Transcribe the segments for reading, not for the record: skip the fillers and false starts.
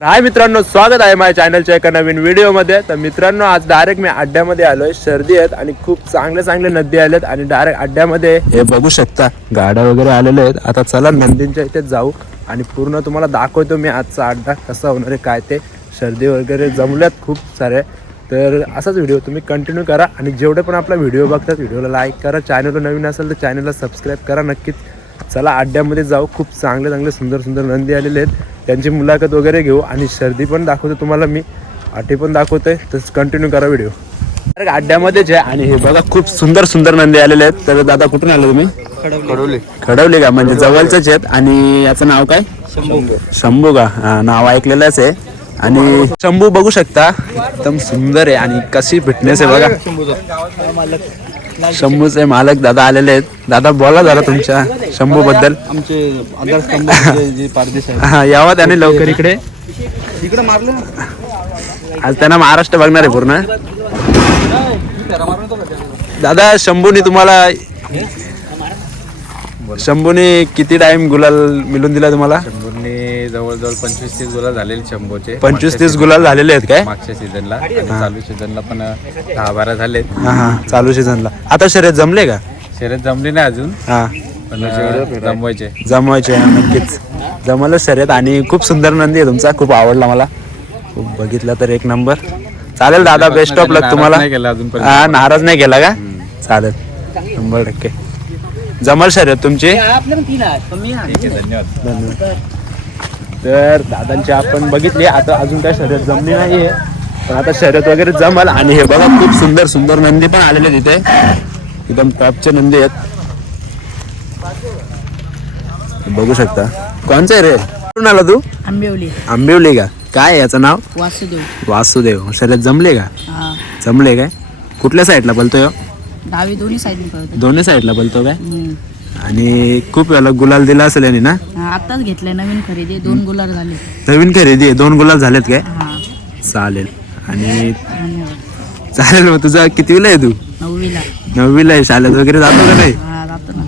हाय मित्रांनो, स्वागत आहे माझ्या चॅनलच्या एका नवीन व्हिडिओमध्ये. तर मित्रांनो, आज डायरेक्ट मी अड्ड्यामध्ये आलोय. सर्दी आहेत आणि खूप चांगले चांगले नदी आलेत आणि डायरेक्ट अड्ड्यामध्ये हे बघू शकता गाड्या वगैरे आलेल्या आहेत. आता चला नंदींच्या इथे जाऊ आणि पूर्ण तुम्हाला दाखवतो मी आजचा अड्डा कसा होणार आहे, काय ते. सर्दी वगैरे जमल्यात खूप सारे. तर असाच व्हिडिओ तुम्ही कंटिन्यू करा आणि जेवढे पण आपला व्हिडिओ बघतात व्हिडिओला लाईक करा. चॅनलवर नवीन असेल तर चॅनलला सबस्क्राईब करा नक्कीच. चला अड्ड्यामध्ये जाऊ. खूप चांगले चांगले सुंदर सुंदर नंदी आलेले आहेत, त्यांची मुलाखत वगैरे घेऊ आणि सर्दी पण दाखवतो तुम्हाला मी, आठी पण दाखवतोय. तर कंटिन्यू करा व्हिडिओ. अड्ड्यामध्येच आहे आणि हे बघा खूप सुंदर सुंदर नंदी आलेले आहेत. तर दादा कुठून आले तुम्ही? खडवली का? म्हणजे जवळचंच आहेत. आणि याचं नाव काय? शंभू का? नाव ऐकलेलंच आहे. आणि शंभू बघू शकता एकदम सुंदर आहे आणि कशी फिटनेस आहे बघा. शंभूचे मालक दादा आलेले आहेत. दादा बोला जरा तुमच्या शंभू बद्दल. आमचे यावं त्याने लवकर इकडे. मारले आज त्यांना महाराष्ट्र बघणार आहे पूर्ण. दादा शंभूने तुम्हाला किती टाइम गुलाल मिळून दिला तुम्हाला? शंभूने जवळजवळ 25-30 गुलाल झालेले शंभूचे. 25-30 गुलाल झालेले आहेत काय? मागच्या सीझनला आणि चालू सीझनला पण 10-12 झालेत. हा चालू सीझनला. आता शर्यत जमले का? शर्यत जमली नाही अजून, हा पण जमवायचे नक्कीच. जमलं शर्यत. आणि खूप सुंदर नंदी आहे तुमचा, खूप आवडला मला. खूप बघितलं तर एक नंबर. चालेल दादा, बेस्ट ऑफ लक तुम्हाला. हा नाराज नाही केला का? चालेल 100% जमल शर्यत तुमची. धन्यवाद. तर दादांची आपण बघितली. आता अजून काय शर्यत जमली नाहीये, पण आता शर्यत वगैरे जमल. आणि हे बघा खूप सुंदर सुंदर नंदी पण आलेले तिथे, एकदम टॉपचे नंदी आहेत. बघू शकता. कोणचं आहे रे? कुठून आला तू? आंबिवली का? काय याचं नाव? वासुदेव. शर्यत जमले का? जमले काय? कुठल्या साईडला बोलतोय? दोन्ही साईडला बोलतो काय? आणि खूप वेळा गुलाल दिला असेल यांनी ना? आताच घेतलंय नवीन खरेदी, 2 गुलाल झाले. नवीन खरेदी आहे, 2 गुलाल झालेत काय? चालेल. आणि चालेल. मग तुझा कितवीला आहे तू? 9वीला आहे. शाळेत वगैरे जातो का नाही?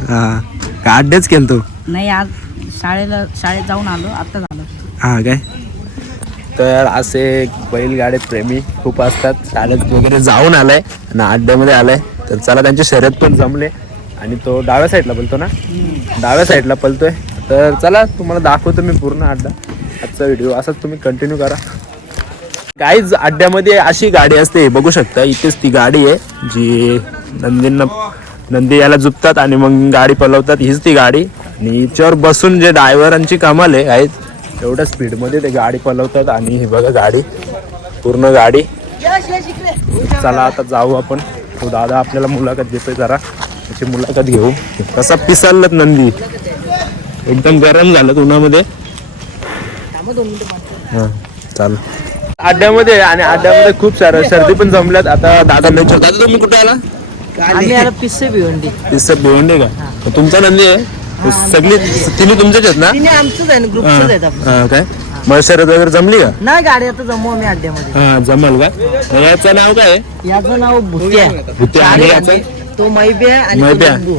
हा का अड्डेच केलतो? नाही, आज शाळेत जाऊन आलो, आता झालं. हा काय? तर असे बैलगाड्यात प्रेमी खूप असतात. शाळेत वगैरे जाऊन आलाय आणि अड्ड्यामध्ये आलाय. तर चला त्यांची शर्यत पण जमले. आणि तो डाव्या साईडला बोलतो ना? डाव्या साईडला पळतोय. तर चला तुम्हाला दाखवतो मी पूर्ण अड्डा. आजचा व्हिडिओ असाच तुम्ही कंटिन्यू करा. काहीच अड्ड्यामध्ये अशी गाडी असते, बघू शकता. इथेच ती गाडी आहे जी नंदी याला झुपतात आणि मग गाडी पळवतात. हीच ती गाडी. आणि हिच्यावर बसून जे ड्रायव्हरांची कमाल आहे, एवढ्या स्पीडमध्ये ते गाडी पळवतात. आणि ही बघा गाडी, पूर्ण गाडी. चला आता जाऊ आपण. तो दादा आपल्याला मुलाखत देतोय, जरा त्याची मुलाखत घेऊ. कसा पिसालत नंदी, एकदम गरम झालं उन्हामध्ये. हा चाल अड्ड्यामध्ये. आणि अड्ड्यामध्ये खूप सारं सर्दी पण जमल्यात. आता दादा तुम्ही कुठे आला? पिस्से भिवंडी का? तुमचा नंदी आहे? सगळी तिन्ही तुमच्याच आहेत ना? काय मग शर्यत वगैरे जमली का? नाही, गाडी आता जमव मी अड्ड्यामध्ये. हा जमल का? याचं नाव काय? याचं नाव भुत्या. आणि याचं तो मैब्या.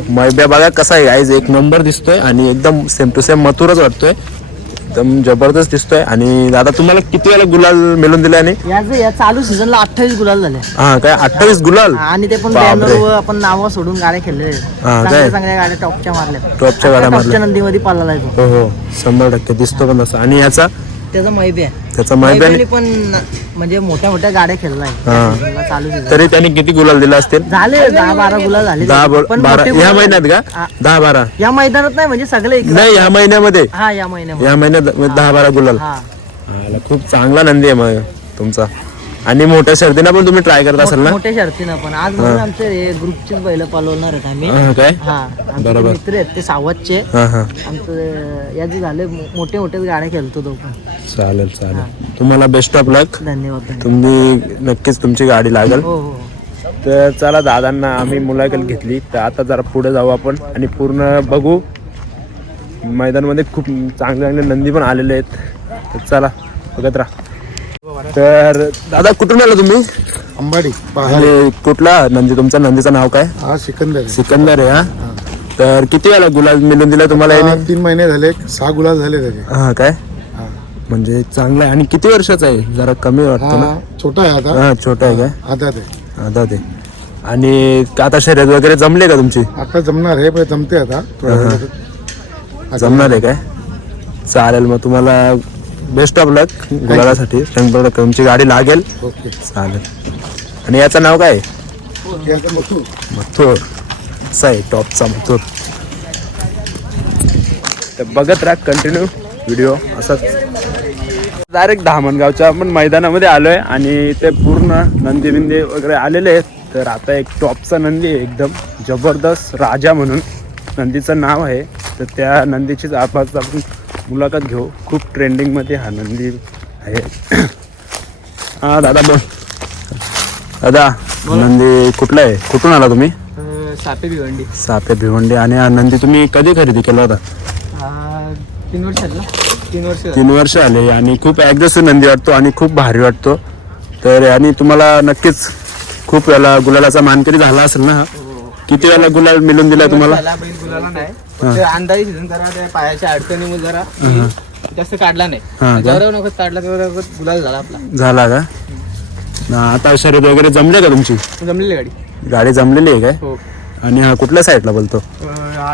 मैब्या बघा कसा आहे गाईज, एक नंबर दिसतोय. आणि एकदम सेम टू सेम मथुरच वाटतोय, एकदम जबरदस्त दिसतोय. आणि दादा तुम्हाला किती वेळा गुलाल मिळून दिले? आणि या चालू सीझनला 28 गुलाल झाले. हा काय? 28 गुलाल? आणि ते पण बॅनरवर आपण नावं सोडून गाड्या खेळले. चांगल्या गाड्या टॉपच्या मारल्या. टॉपच्या गाड्या मारल्या. नंदीमध्ये पाळला. हो 100% दिसतो पण तसं. आणि याचा त्याचा मैबी आहे. त्याचा मैदान मैबीने पण म्हणजे मोठ्या मोठ्या गाड्या खेळलाय चालू season. तरी त्यांनी किती गुलाल दिला असतील? झाले 10-12 गुलाल झाले. 10-12 पण मोठे या गुलाल महिन्यात का? हा. 10-12 या मैदानात नाही म्हणजे सगळे इकडे. नाही या महिन्यामध्ये. हा या महिन्यामध्ये. या महिन्यात 10-12 गुलाल. हा आला, खूप चांगला नंदी आहे मग तुमचा. आणि मोठ्या शर्तीना पण तुम्ही ट्राय करत असाल ना? मोठ्या शर्तीनं पण आज म्हणून आमचे ग्रुपचीच बैल पालवणार आहेत आम्ही. काय? हा आमचे बरोबर. मित्र आहेत ते सावतचे. हा हा आमचं याचे झाले मोठे मोठेच गाड्या खेळतो तो पण. चालेल चालेल. तुम्हाला बेस्ट ऑफ लक. धन्यवाद. तुम्ही नक्कीच तुमची गाडी लागेल. हो हो. तर चला दादांना आम्ही मुलाखत घेतली. तर आता जरा पुढे जाऊ आपण आणि पूर्ण बघू. मैदानामध्ये खूप चांगले चांगले नंदी पण आलेले आहेत. तर चला बघत राहा. तर दादा कुठून आला तुम्ही? अंबाडी आणि कुठला नंदी? तुमचा नंदीचं नाव काय? हा सिकंदर सिकंदर आहे. हा तर किती वेळा गुलाल मिळून दिला तुम्हाला याने? 3 महिने झाले 6 गुलाल झाले त्याचे. हा काय हा. म्हणजे चांगला आहे. आणि किती वर्षाचा आहे? जरा कमी वाटतो ना? हा छोटा आहे आता. हा छोटा आहे काय? आता ते आता ते. आणि आता शर्यत वगैरे जमले का तुमची? आता जमणार आहे पण जमते आता थोड्या वेळात. जमणार आहे काय? चालेल मग तुम्हाला बेस्ट ऑफ लक गुलालासाठी. तुमची गाडी लागेल. ओके. चालेल. आणि याचं नाव काय? हे आता मथुर. मथुर. असा आहे टॉपचा मथुर. तर बघत राहा कंटिन्यू व्हिडिओ असाच. डायरेक्ट धामणगावच्या आपण मैदानामध्ये आलोय आणि ते पूर्ण नंदी बिंदी वगैरे आलेले आहेत. तर आता एक टॉपचा नंदी आहे एकदम जबरदस्त राजा म्हणून नंदीचं नाव आहे. तर त्या नंदीचीच आपण मुलाखत घेऊ. खूप ट्रेंडिंगमध्ये हा नंदी आहे. हा दादा बोल. दादा नंदी कुठला आहे? कुठून आला तुम्ही? सापे भिवंडी. सापे भिवंडी. आणि हा नंदी तुम्ही कधी खरेदी केला होता? 3 वर्ष झालं. 3 वर्ष 3 वर्ष आले. आणि खूप ॲग्रेसिव्ह नंदी वाटतो आणि खूप भारी वाटतो. तर आणि तुम्हाला नक्कीच खूप वेळा गुलालाचा मानकरी झाला असेल ना? किती वेळा गुलाल मिळून दिला तुम्हाला? बैल गुलाला नाही. अंदाजी सीझन जरा त्या पायाच्या अडचणीमुळे जरा जास्त काढला नाही. जेवढा नकत काढला तेवढा गुलाल झाला आपला. झाला का? आता शर्यत वगैरे जमले का तुमची? जमलेली गाडी. गाडी जमलेली आहे काय? हो. आणि हा कुठल्या साईडला बोलतो?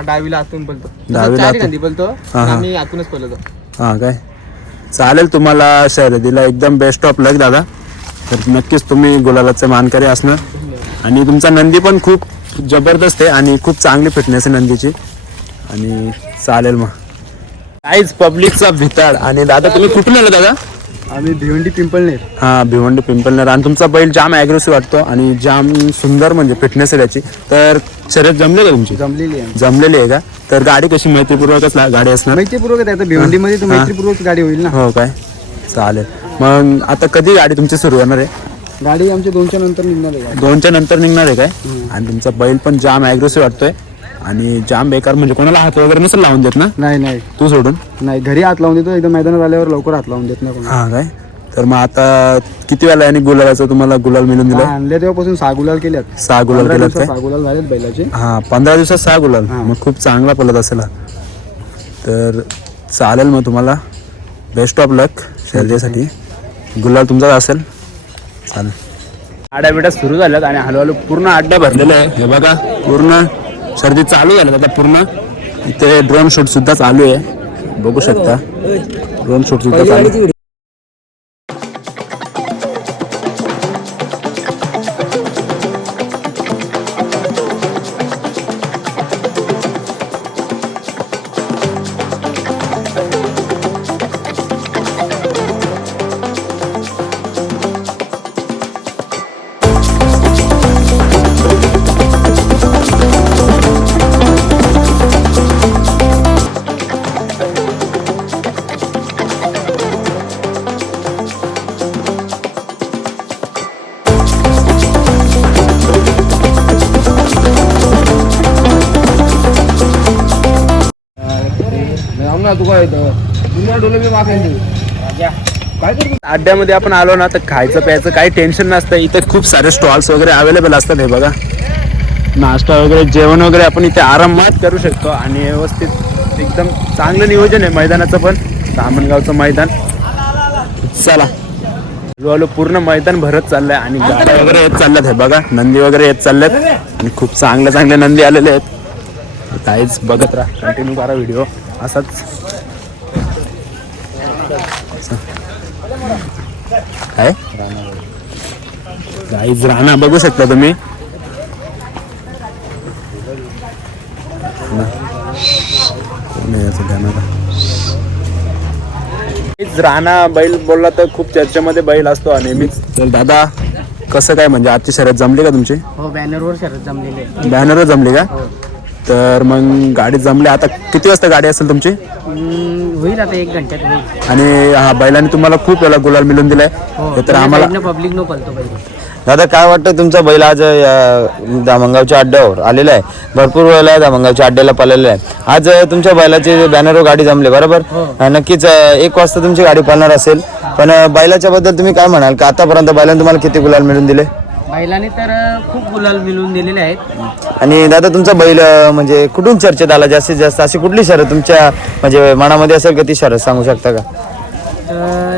डावीला आतून बोलतो. डावीला चारी आतून. गांधी बोलतो. आम्ही आतूनच बोलतो. हा काय? चालेल. तुम्हाला शर्यतीला एकदम बेस्ट ऑफ लक दादा. तर नक्कीच तुम्ही गुलालाचे मानकरी असणार. आणि तुमचा नंदी पण खूप जबरदस्त आहे आणि खूप चांगली फिटनेस आहे नंदीची. आणि चालेल मग काहीच पब्लिकचा भिताड. आणि दादा तुम्ही कुठून आले दादा? आम्ही भिवंडी पिंपळनेर. हा भिवंडी पिंपळनेर. आणि तुमचा बैल जाम ॲग्रेसिव्ह वाटतो आणि जाम सुंदर म्हणजे फिटनेस आहे त्याची. तर शर्यत जमले का तुमची? जमलेली आहे. जमलेली आहे का? तर गाडी कशी मैत्रीपूर्वकच गाडी असणार? मैत्रीपूर्वक आहे. भिवंडीमध्ये तर मैत्रीपूर्वक गाडी होईल ना. हो काय? चालेल. मग आता कधी गाडी तुमची सुरू होणार आहे? गाडी आमच्या 2च्या नंतर निघणार आहे. 2च्या नंतर निघणार आहे काय? आणि तुमचा बैल पण जाम ॲग्रेसिव्ह वाटतोय आणि जाम बेकार म्हणजे कोणाला हात वगैरे नसेल लावून देत ना? नाही तू सोडून? नाही घरी हात लावून देतो. एकदा मैदानात आल्यावर लवकर हात लावून देत नाही. हा काय? तर मग आता किती वेळा आणि गुलालाचं तुम्हाला गुलाल मिळून दिला? आणले तेव्हापासून 6 गुलाल केल्यात. 6 गुलाल केल्यात काय? 6 गुलाल झालेत बैलाचे. हा 15 दिवसात 6 गुलाल. मग खूप चांगला पलत असेल हा. तर चालेल मग तुम्हाला बेस्ट ऑफ लक शर्यतीसाठी. गुलाल तुमचाच असेल. चालेल. आड्या बिड्या सुरू झाल्यात आणि हळूहळू पूर्ण अड्डा भरलेला आहे. हे बघा पूर्ण शर्दी चालू झाल्यात आता पूर्ण. इथे ड्रोन शूट सुद्धा चालू आहे. बघू शकता ड्रोन शूट सुद्धा चालू आहे. अड्ड्यामध्ये आपण आलो ना तर खायचं प्यायचं काही टेन्शन नसतं. इथे खूप सारे स्टॉल्स वगैरे अवेलेबल असतात. हे बघा नाश्ता वगैरे जेवण वगैरे आपण इथे आरामात करू शकतो. आणि व्यवस्थित एकदम चांगलं नियोजन आहे मैदानाचं पण. धामणगावचं मैदान. चला हळूहळू पूर्ण मैदान भरत चाललंय आणि गाड्या वगैरे येत चालल्यात. हे बघा नंदी वगैरे येत चालल्यात आणि खूप चांगले चांगले नंदी आलेले आहेत. काहीच बघत राहा कंटिन्यू करा व्हिडिओ असाच. काय गाईज राणा बघू शकता तुम्ही. राणा बैल बोलला तर खूप चर्चेमध्ये बैल असतो नेहमीच. तर दादा कसं काय म्हणजे आजची शर्यत जमली का तुमची? हो, बॅनरवर शरद जमलेले. बॅनरवर जमली का? तर मग गाडी जमली. आता किती वाजता गाडी असेल तुमची? होईल आता 1 घंट्यात होईल. आणि हा बैलाने तुम्हाला खूप वेळा गुलाल मिळून दिलाय. तर आम्हाला पब्लिक न पलतो पाहिजे. दादा काय वाटतं तुमचा बैल आज दामणगावच्या अड्ड्यावर आलेला आहे, भरपूर वेळेला दामणगावच्या अड्ड्याला पळालेला आहे. आज तुमच्या बैलाची बॅनरवर गाडी जमली बरोबर? नक्कीच 1 वाजता तुमची गाडी पळणार असेल. पण बैलाच्या बद्दल तुम्ही काय म्हणाल का आतापर्यंत बैलाने तुम्हाला किती गुलाल मिळून दिले? बैलाने तर खूप गुलाल मिळवून दिलेले आहेत. आणि दादा तुमचा बैल म्हणजे कुठून चर्चेत आला जास्तीत जास्त? अशी कुठली शर्यत तुमच्या म्हणजे मनामध्ये असेल का ती शर्यत सांगू शकता का?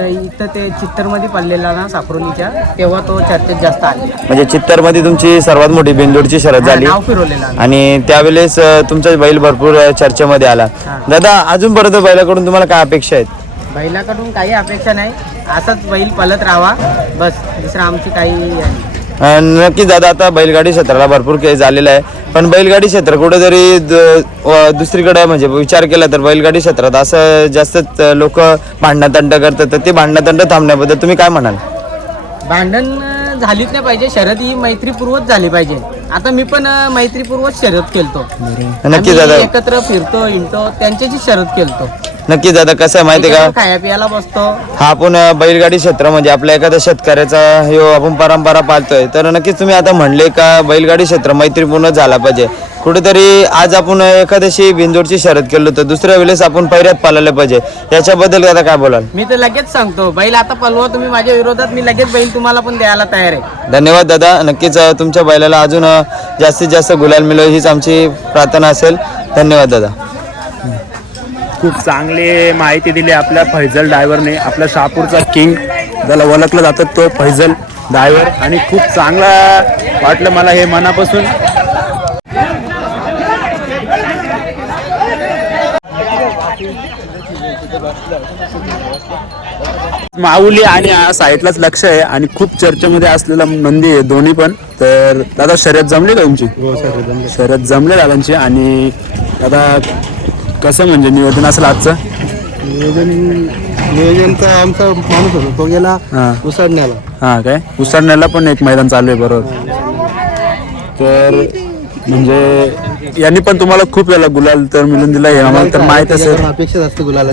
इथं ते चित्तरमध्ये पडलेला ना साफरोलीच्या, तेव्हा तो चर्चेत जास्त आले. म्हणजे चित्तरमध्ये तुमची सर्वात मोठी बिंदूरची शर्यत झाली नाव फिरवलेला. आणि त्यावेळेस तुमचा बैल भरपूर चर्चेमध्ये आला. दादा अजूनपर्यंत बैलाकडून तुम्हाला काय अपेक्षा आहेत? बैलाकडून काही अपेक्षा नाही, असाच बैल पळत राहावा बस, दुसरं आमची काही नक्कीच दादा आता बैलगाडी क्षेत्राला भरपूर काही झालेलं आहे. पण बैलगाडी क्षेत्र कुठेतरी दुसरीकडे म्हणजे विचार केला तर बैलगाडी क्षेत्रात असं जास्त लोक भांडणतंड करतात. तर ते भांडणतंड थांबण्याबद्दल तुम्ही काय म्हणाल? भांडण झालीच नाही पाहिजे, शर्यत ही मैत्रीपूर्वक झाली पाहिजे. आता मी पण मैत्रीपूर्वक शर्यत केलतो. नक्की दादा एकत्र फिरतो हिंडतो, त्यांच्याची शर्यत केलतो. नक्की दादा कसं आहे माहिती आहे का, खाया पियाला बसतो. हा आपण बैलगाडी क्षेत्र म्हणजे आपल्या एखाद्या शेतकऱ्याचा ह्यो आपण परंपरा पाळतोय. तर नक्कीच तुम्ही आता म्हणले का बैलगाडी क्षेत्र मैत्रीपूर्ण झाला पाहिजे. कुठेतरी आज आपण एखाद्याशी बिंदूरची शर्यत केलो तर दुसऱ्या वेळेस आपण पैऱ्यात पाळायला पाहिजे. याच्याबद्दल आता काय बोलाल? मी तर लगेच सांगतो, बैल आता पलवा तुम्ही माझ्या विरोधात, मी लगेच बैल तुम्हाला पण द्यायला तयार आहे. धन्यवाद दादा. नक्कीच तुमच्या बैलाला अजून जास्तीत जास्त गुलाल मिळेल हीच आमची प्रार्थना असेल. धन्यवाद दादा. खूप चांगली माहिती दिली आपल्या फैजल ड्रायव्हरने. आपल्या शहापूरचा किंग त्याला ओळखलं जातं तो फैजल ड्रायव्हर. आणि खूप चांगला वाटलं मला हे मनापासून. माऊली आणि साईडलाच लक्ष आहे आणि खूप चर्चेमध्ये असलेला नंदी आहे दोन्ही पण. तर दादा शर्यत जमली का तुमची? शर्यत जमली दादांची. आणि दादा कसं म्हणजे नियोजन असेल आजचं? नियोजनचा आमचा माणूस होता, तो गेला उसडण्याला. हा काय उसडण्याला पण एक मैदान चालू आहे बरोबर. तर म्हणजे यांनी पण तुम्हाला खूप वेळा गुलाल तर मिळून दिला हे आम्हाला तर माहित असेल. अपेक्षा जास्त गुलाला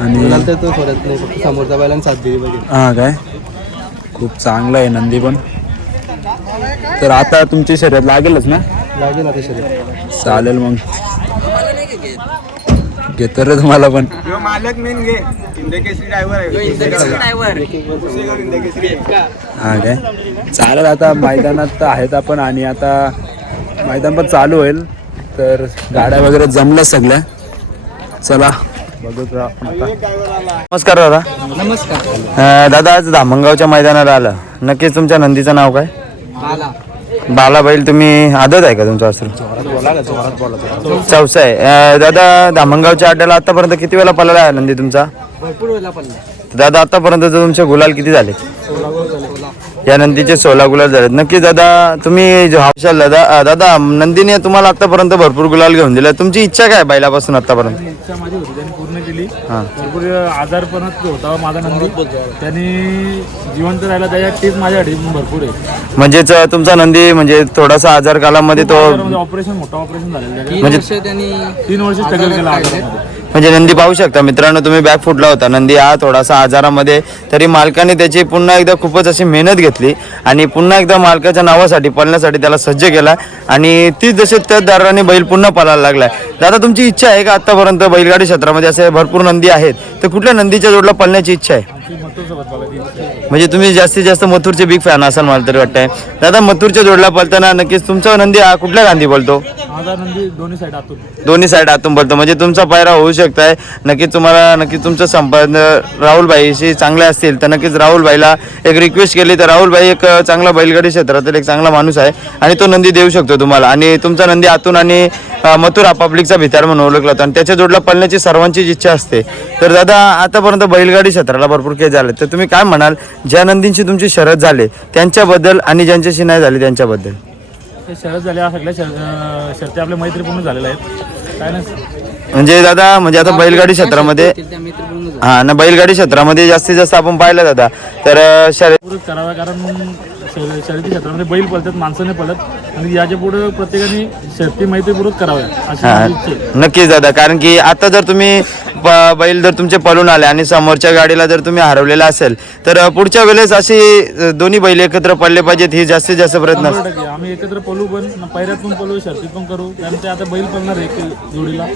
आणि गुलाल तर तो सोडत नाही, फक्त समोरच्या बैलांना साथ दिली पाहिजे. हा काय खूप चांगलं आहे नंदी पण. तर आता तुमची शर्यत लागेलच ना? लागेल आता शरीर. चालेल मग घेतो रे तुम्हाला पण. मालक मेन घे, हा काय चालेल. आता मैदानात आहेत आपण आणि आता मैदान पण चालू होईल. तर गाड्या वगैरे जमल्या सगळ्या. चला बघू आपण आता. नमस्कार दादा. नमस्कार. दादा आज दामणगावच्या मैदानाला आलं. नक्कीच तुमच्या नंदीचं नाव काय? बाला बैल. तुम्ही आदत आहे का तुमचा वासरू? चौसा आहे. दादा दामणगावच्या अड्ड्याला आतापर्यंत किती वेळा पळाला आहे नंदी तुमचा? भरपूर वेळा पडला. दादा आतापर्यंत तुमचे गुलाल किती झाले? या नंदीचे 16 गुलाल झालेत. नक्की दादा तुम्ही जो हावशाल दादा नंदीने तुम्हाला आतापर्यंत भरपूर गुलाल घेऊन दिला. तुमची इच्छा काय बैलापासून आतापर्यंत? इच्छा माझी होती त्यांनी पूर्ण केली. भरपूर आजारपणात होता माझा नंदी, त्यांनी जिवंत राहिला त्याच्या तेच माझ्यासाठी भरपूर आहे. म्हणजेच तुमचा नंदी म्हणजे थोडासा आजार कालामध्ये तो ऑपरेशन मोठं ऑपरेशन झालेलं म्हणजे 3 वर्ष स्ट्रगल केला आजारामध्ये. म्हणजे नंदी पाहू शकता मित्रांनो तुम्ही, बॅक फुटला होता नंदी हा थोडासा आजारामध्ये. तरी मालकाने त्याची पुन्हा एकदा खूपच अशी मेहनत घेतली आणि पुन्हा एकदा मालकाच्या नावासाठी पळण्यासाठी त्याला सज्ज केला आणि ती जसे त्या दराने बैल पुन्हा पळायला लागलाय. दादा तुमची इच्छा आहे का आतापर्यंत बैलगाडी क्षेत्रामध्ये असे भरपूर नंदी आहेत तर कुठल्या नंदीच्या जोडला पळण्याची इच्छा आहे? मथुरसोबत बघा म्हणजे तुम्ही जास्तीत जास्त मथुरचे बिग फॅन असाल मला तरी वाटतंय. दादा मथुरच्या जोडला पळताना नक्कीच तुमचा नंदी हा कुठल्या गांधी बोलतो? माझा नंदी दोन्ही साईड आतून. दोन्ही साईड आतून बोलतो म्हणजे तुमचा पायरा होऊ शकताय. नक्कीच तुम्हाला नक्कीच तुमचं संपादन राहुलभाईशी चांगले असतील तर नक्कीच राहुलभाईला एक रिक्वेस्ट केली तर राहुलभाई एक चांगला बैलगाडी क्षेत्रातील एक चांगला माणूस आहे आणि तो नंदी देऊ शकतो तुम्हाला. आणि तुमचा नंदी आतून आणि मथुर हा पब्लिकचा भितार म्हणून ओळखला होता आणि त्याच्या जोडला पळण्याची सर्वांचीच इच्छा असते. तर दादा आतापर्यंत बैलगाडी क्षेत्राला भरपूर केस झाले तर तुम्ही काय म्हणाल ज्या नंदींची तुमची शर्यत झाली त्यांच्याबद्दल आणि ज्यांच्याशी नाही झाली त्यांच्याबद्दल? हे शर्यत झाल्या सगळ्या शर्ती आपल्या मैत्रीपूर्ण झालेल्या आहेत. काय नाही म्हणजे दादा म्हणजे आता बैलगाडी क्षेत्रामध्ये हा ना बैलगाडी क्षेत्रामध्ये जास्तीत जास्त आपण पाहिलं दादा तर शर्यत पुढे करावा कारण शर्यती क्षेत्रामध्ये बैल पळतात माणसं नाही पळत आणि याच्या पुढे प्रत्येकाने शर्ती मैत्रीपूर्वक कराव्या अशी माझी इच्छा आहे. नक्कीच दादा कारण की आता जर तुम्ही बैल जर तुमचे पळून आले आणि समोरच्या गाडीला जर तुम्ही हरवलेला असेल तर पुढच्या वेळेस अशी दोन्ही बैल एकत्र पडले पाहिजेत ही जास्तीत जास्त प्रयत्न असतो. 100% आम्ही एकत्र पळू पण पैऱ्यात पण पळू शर्तीत पण करू कारण ते आता बैल पळणार आहे एक जोडीला.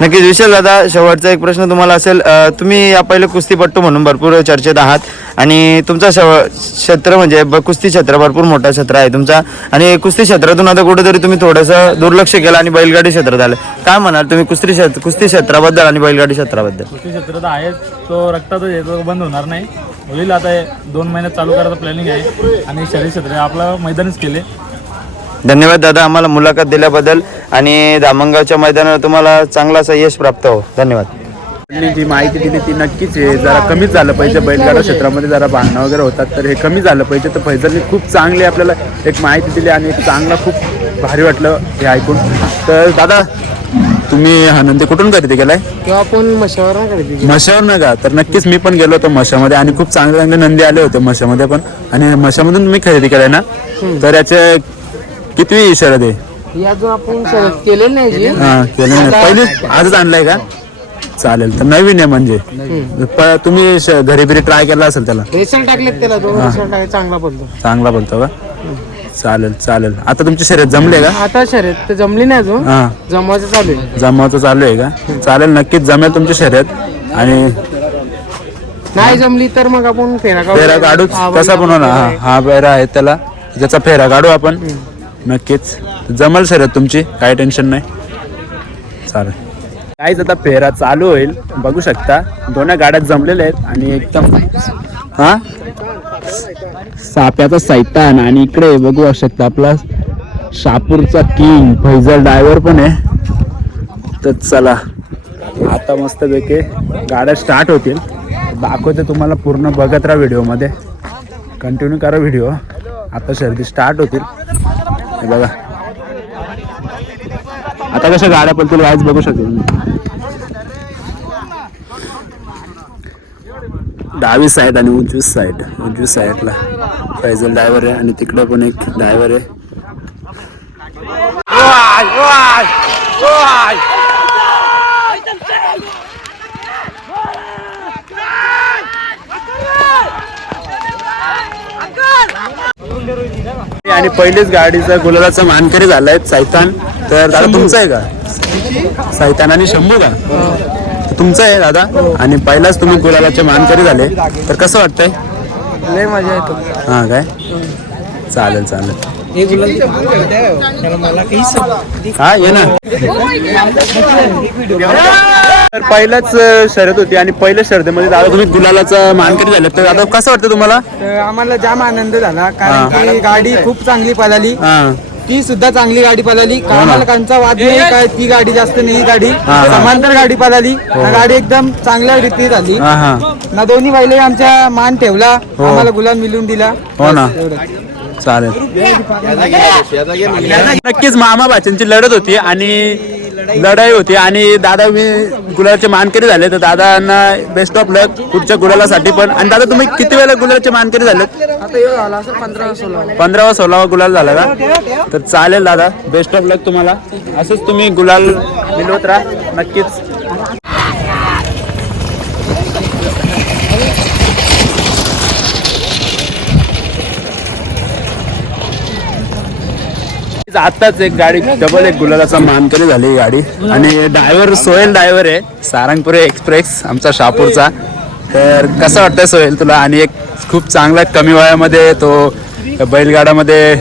नक्कीच विशाल दादा शेवटचा एक प्रश्न तुम्हाला असेल तुम्ही या पहिले कुस्तीपट्टू म्हणून भरपूर चर्चेत आहात आणि तुमचा क्षेत्र म्हणजे कुस्ती क्षेत्र भरपूर मोठा क्षेत्र आहे तुमचा आणि कुस्ती क्षेत्रातून आता कुठेतरी तुम्ही थोडंसं दुर्लक्ष केलं आणि बैलगाडी क्षेत्रात आलं. काय म्हणाल तुम्ही कुस्ती क्षेत्राबद्दल आणि बैलगाडी क्षेत्राबद्दल? कुस्ती क्षेत्र तर आहे तो रक्तातच आहे तो बंद होणार नाही. होईल आता 2 महिन्यात चालू करायचं प्लॅनिंग आहे आणि शरीर क्षेत्र आपलं मैदानच केले. धन्यवाद दादा आम्हाला मुलाखत दिल्याबद्दल आणि धामणगावच्या मैदानावर तुम्हाला चांगला असं यश प्राप्त हो. धन्यवाद. जी माहिती दिली ती नक्कीच आहे जरा कमीच झालं पाहिजे बैलगाडा क्षेत्रामध्ये जरा भांडणं वगैरे होतात तर हे कमी झालं पाहिजे. तर फैजलने खूप चांगली आपल्याला एक माहिती दिली आणि एक चांगला खूप भारी वाटलं हे ऐकून. तर दादा तुम्ही हा नंदी कुठून खरेदी केलाय? किंवा आपण मशावर खरेदी मशावर नका तर नक्कीच मी पण गेलो होतो मशामध्ये आणि खूप चांगले चांगले नंदी आले होते मशामध्ये पण आणि मशामधून तुम्ही खरेदी केलाय ना तर याचे किती शर्यत आहे? या जो आपण शर्यत केलेली नाही हा केले नाही पहिली आजच आणलाय का? चालेल तर नवीन आहे म्हणजे तुम्ही घरी बिरी ट्राय केला असेल त्याला? रेशन टाकलेत त्याला 2 रेशन टाकले चांगला पडतो. चांगला बोलतो का? चालेल चालेल. आता तुमची शर्यत जमले का? आता शर्यत तर जमली नाही अजून हा जमवायचं चालू आहे. जमावचं चालू आहे का? चालेल नक्कीच जमेल तुमची शर्यत आणि नाही जमली तर मग आपण फेरा काढू कसा पण होणार. हा फेरा आहे त्याला त्याचा फेरा काढू आपण नक्कीच जमल शर्यत तुमची काही टेन्शन नाही. चालेल काहीच आता फेरा चालू होईल बघू शकता दोन्ही गाड्यात जमलेल्या आहेत आणि एकदम हा साप्याचा सैतान आणि इकडे बघू शकता आपला शापूरचा किंग फैजल ड्रायव्हर पण आहे. तर चला आता मस्तपैकी गाड्या स्टार्ट होतील दाखवते तुम्हाला पूर्ण बघत राहा व्हिडिओमध्ये कंटिन्यू करा व्हिडिओ. आता शर्दी स्टार्ट होतील हे बघा आता कशा गाड्या पडतील वाईज बघू शकतो. डावी साईड आणि उजवी साईडला फैजल ड्रायव्हर आहे आणि तिकडे पण एक ड्रायव्हर आहे. आणि पहिलेच गाडीचा गुलालाचा मानकरी झालाय सैतान. तर दादा तुमचा आहे का सैतान आणि शंभू का? तुमचा आहे दादा आणि पहिलाच तुम्ही गुलालाचे मानकरी झाले तर कसं वाटतंय? लय मजा येतो. हा काय चालेल चालेल हा ये ना. तर पहिलाच शर्यत होती आणि पहिल्या शर्यतीमध्ये दादा तुम्ही गुलालाचा मानकरी झाले तर दादा कसं वाटतं तुम्हाला? आम्हाला जाम आनंद झाला कारण की गाडी खूप चांगली पळाली. हा ती सुद्धा चांगली गाडी पळाली. कामालकांचा वाद नाही काय ती गाडी जास्त नाही गाडी समांतर गाडी पळाली. गाडी एकदम चांगल्या रीती झाली हा हा ना. दोन्ही बैले आमच्या मान ठेवला आम्हाला गुलाल मिळून दिला. हो ना चालेल. नक्कीच मामा भाच्यांची लढत होती आणि लढाई होती आणि दादा मी गुलालाचे मानकरी झाले तर दादांना बेस्ट ऑफ लक पुढच्या गुलालासाठी पण. आणि दादा तुम्ही किती वेळा गुलालाचे मानकरी झाले? आता 15-16 गुलाल झाला का? तर चालेल दादा बेस्ट ऑफ लक तुम्हाला असंच तुम्ही गुलाल मिळवत राहा नक्कीच. आताच एक गाडी डबल एक गुलालाचा मानकरी झाली ही गाडी आणि ड्रायव्हर सोहेल ड्रायव्हर आहे सारंगपुरी एक्सप्रेस आमचा शापूरचा तर कसं वाटतं सोहेल तुला? आणि एक खूप चांगला कमी वयामध्ये तो बैलगाड्यामध्ये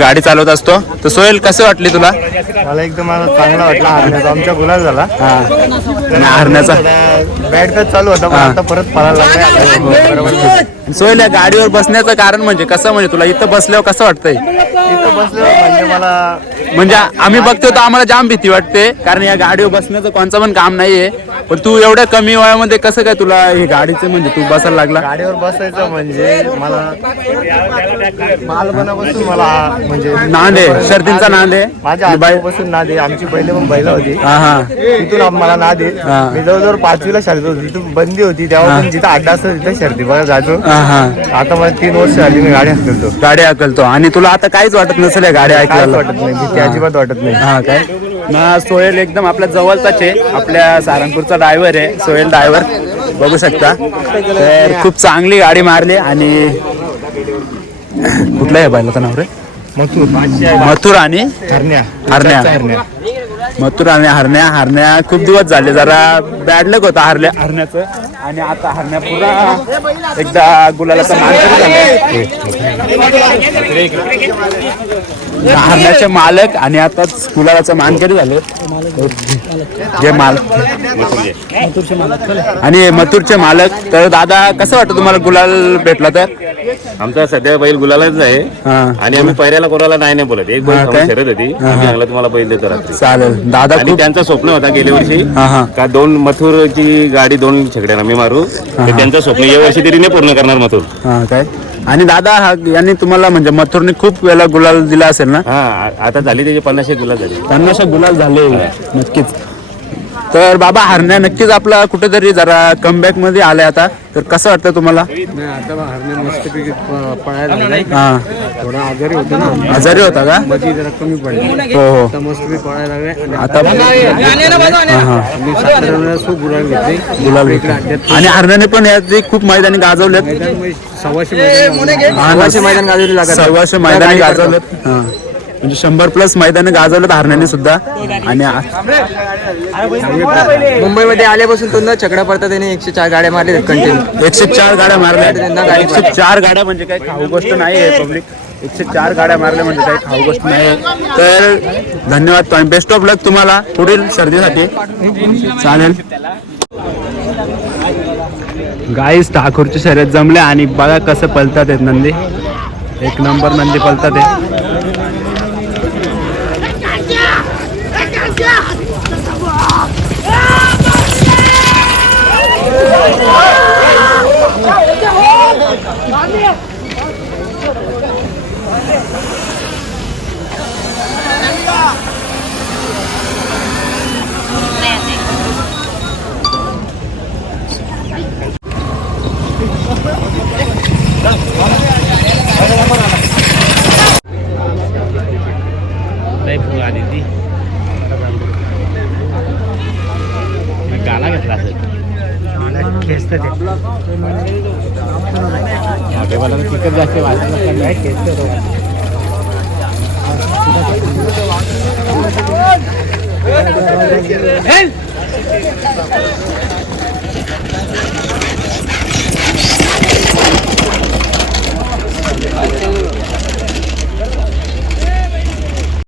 गाडी चालवत असतो. तर सोहेल कसं वाटली तुला? मला एकदम चांगला वाटला. हरण्याचा आमच्या गुलाल झाला. आणि हरण्याचा बॅट तर चालू होता पण आता परत पळायला लागलाय. सोहेल या गाडीवर बसण्याचं कारण म्हणजे कसं, म्हणजे तुला इथं बसल्यावर कसं वाटतंय? इथं बसलो म्हणजे मला म्हणजे आम्ही बघतो तर आम्हाला जाम भीती वाटते, कारण या गाडीवर बसण्याचं कोणचं पण काम नाहीये. पण तू एवढ्या कमी वयामध्ये कसं काय तुला हे गाडीचं म्हणजे तू बसायला लागला? गाडीवर बसायचं म्हणजे मला बालपणापासून मला म्हणजे नांद आहे, शर्तींचा नांद आहे. माझ्या आजोबापासून नाद आहे. आमची पहिले पण बैल होती, हा हा तिथून मला नाद आहे. मी जवळजवळ 5वीला शाळेत होती, तिथून बंदी होती तेव्हा पण जिथं अड्डा असतो तिथं शर्ती बघा जायचो. हा हा आता मला 3 वर्ष झाली मी गाडी हाकलतो. गाडी हाकलतो आणि तुला आता काहीच वाटत नसेल या गाडी काहीच ऐकायला? वाटत नाही, भीती अजिबात वाटत नाही. हा काय मग सोहेल एकदम आपल्या जवळचाच आहे, आपल्या सारंगपूरचा ड्रायव्हर आहे सोहेल ड्रायव्हर, बघू शकता. तर खूप चांगली गाडी मारली. आणि कुठलं आहे बैलाचं नाव रे? मथुर आणि हरण्या हरण्या. मथुर आणि हरण्या खूप दिवस झाले, जरा बॅड लक होता हरण्याचं. आणि आता हरण्या पुरा एकदा गुलालाचा मानकरी झाले. हरण्याचे मालक आणि आता गुलालाचा मानकरी झाले जे आणि मथुरचे मालक. तर दादा कसं वाटतं तुम्हाला गुलाल भेटला तर? आमचा सध्या बैल गुलालाच आहे आणि आम्ही पहिल्याला कोणाला नाही बोलत. एक बैल काय? शरद होती, आम्ही चांगला तुम्हाला बैल देतो रात्री. चालेल दादा. आणि खूप त्यांचं स्वप्न होता गेल्या वर्षी हा का 2 मथुरची गाडी 2 छकड्यानं आम्ही मारू. तर त्यांचं स्वप्न या वर्षी तरी नाही पूर्ण करणार मथुर. हा काय. आणि दादा यांनी तुम्हाला म्हणजे मथुरने खूप वेळा गुलाल दिला असेल ना? हा आता झाली त्याची 50 गुलाल झाली. 50 गुलाल झाले नक्कीच. तर बाबा हरण्या नक्कीच आपला कुठेतरी जरा कमबॅक मध्ये आलाय आता. तर कसं वाटतं तुम्हाला? आता हरणे मस्तपैकी पळायला लागलाय. हा थोडा आजारी होता ना, आजारी होता का? मध्ये जरा कमी पडला. हो हो आता मस्तपैकी पळायला लागलाय. आता मी साताऱ्याला खूप गुलाल घेतले. गुलाल भेटला. आणि हरण्याने पण यात खूप मैदानी गाजवलेत. 100 मैदान गाजवले लागत. 100 मैदानी गाजवलेत. हा म्हणजे 100+ मैदानी गाजवलेत हरण्याने सुद्धा. आणि मुंबईमध्ये आल्यापासून तो न छकडा पडता त्याने 104 गाड्या मारल्या कंटिन्यू. 104 गाड्या मारल्या. 104 गाड्या म्हणजे काही खाऊ गोष्ट नाही आहे पब्लिक. 104 गाड्या मारल्या म्हणजे काही खाऊ गोष्ट नाही. तर धन्यवाद, बेस्ट ऑफ लक तुम्हाला पुढील शर्यतीसाठी. चालेल गाईस, ठाकूरची शर्यत जमले आणि बघा कसं पलतात आहेत नंदी. 1 नंबर नंदी पलतात आहे. गाला घेतला असेल तिकट जास्त वाजत